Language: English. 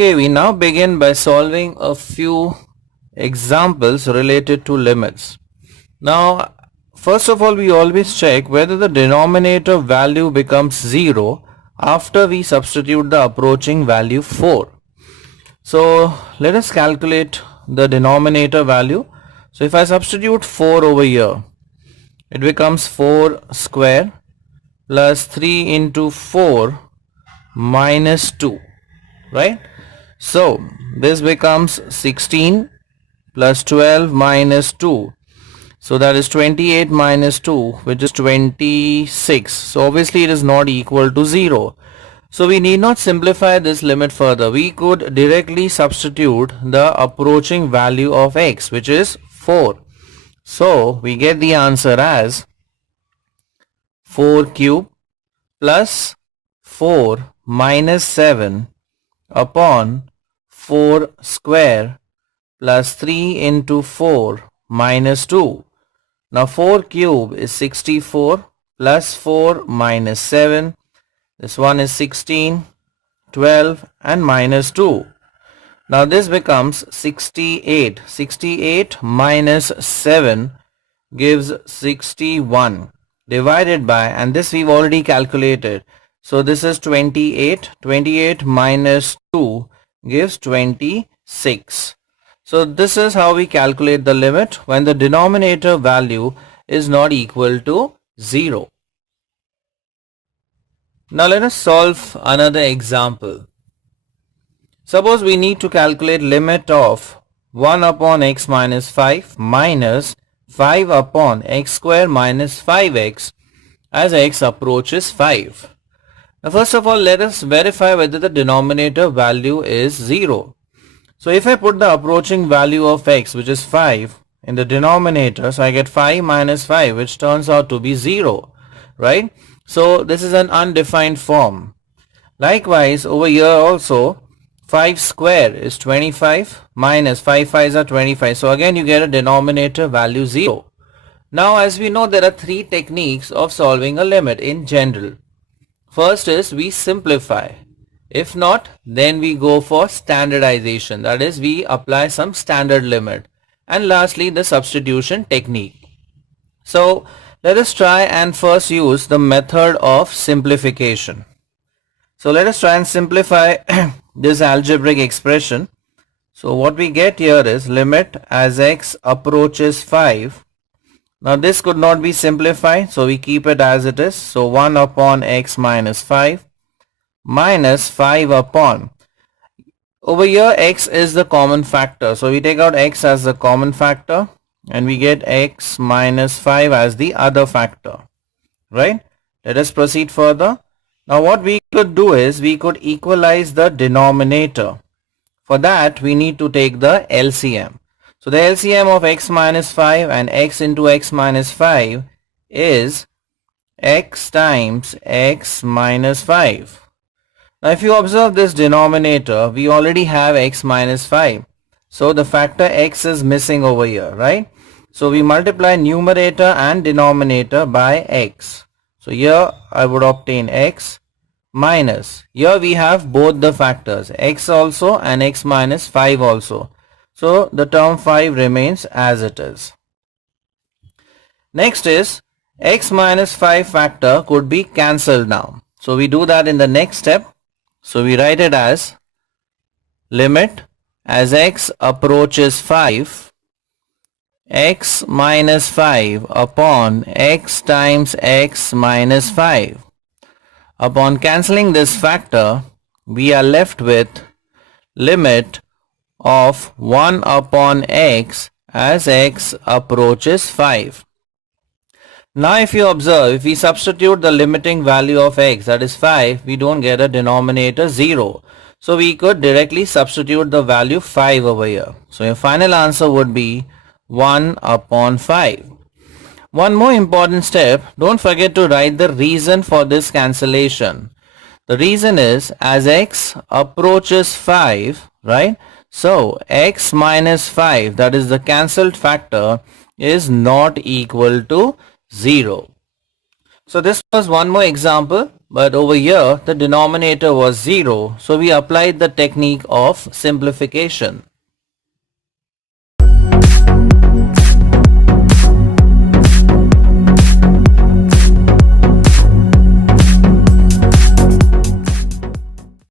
Okay, we now begin by solving a few examples related to limits. Now, first of all, we always check whether the denominator value becomes 0 after we substitute the approaching value 4. So, let us calculate the denominator value. So, if I substitute 4 over here, it becomes 4 square plus 3 into 4 minus 2, right? So, this becomes 16 plus 12 minus 2. So that is 28 minus 2, which is 26. So obviously it is not equal to 0. So we need not simplify this limit further. We could directly substitute the approaching value of x, which is 4. So we get the answer as 4 cube plus 4 minus 7 upon 4 square plus 3 into 4 minus 2. Now 4 cube is 64 plus 4 minus 7. This one is 16, 12 and minus 2. Now this becomes 68. 68 minus 7 gives 61 divided by, and this we've already calculated. So this is 28. 28 minus 2 gives 26. So this is how we calculate the limit when the denominator value is not equal to 0. Now let us solve another example. Suppose we need to calculate limit of 1 upon x minus 5 minus 5 upon x square minus 5x as x approaches 5. Now first of all, let us verify whether the denominator value is 0. So if I put the approaching value of x, which is 5, in the denominator, so I get 5 minus 5, which turns out to be 0, right? So this is an undefined form. Likewise, over here also, 5 square is 25 minus 5 5s are 25. So again you get a denominator value 0. Now as we know, there are three techniques of solving a limit in general. First is we simplify. If not, then we go for standardization. That is, we apply some standard limit. And lastly, the substitution technique. So let us try and first use the method of simplification. So let us try and simplify this algebraic expression. So what we get here is limit as x approaches 5. Now this could not be simplified, so we keep it as it is. So 1 upon x minus 5 minus 5 upon, over here x is the common factor, so we take out x as the common factor and we get x minus 5 as the other factor, right? Let us proceed further. Now what we could do is we could equalize the denominator. For that we need to take the LCM. So the LCM of x minus 5 and x into x minus 5 is x times x minus 5. Now if you observe this denominator, we already have x minus 5. So the factor x is missing over here, right? So we multiply numerator and denominator by x. So here I would obtain x minus, here we have both the factors, x also and x minus 5 also. So the term 5 remains as it is. Next is x minus 5 factor could be cancelled now. So we do that in the next step. So we write it as limit as x approaches 5, x minus 5 upon x times x minus 5. Upon cancelling this factor, we are left with limit of 1 upon x as x approaches 5. Now if you observe, if we substitute the limiting value of x, that is 5, we don't get a denominator 0. So we could directly substitute the value 5 over here. So your final answer would be 1 upon 5. One more important step, don't forget to write the reason for this cancellation. The reason is as x approaches 5, right? So x minus 5, that is the cancelled factor, is not equal to 0. So this was one more example. But over here the denominator was 0, so we applied the technique of simplification.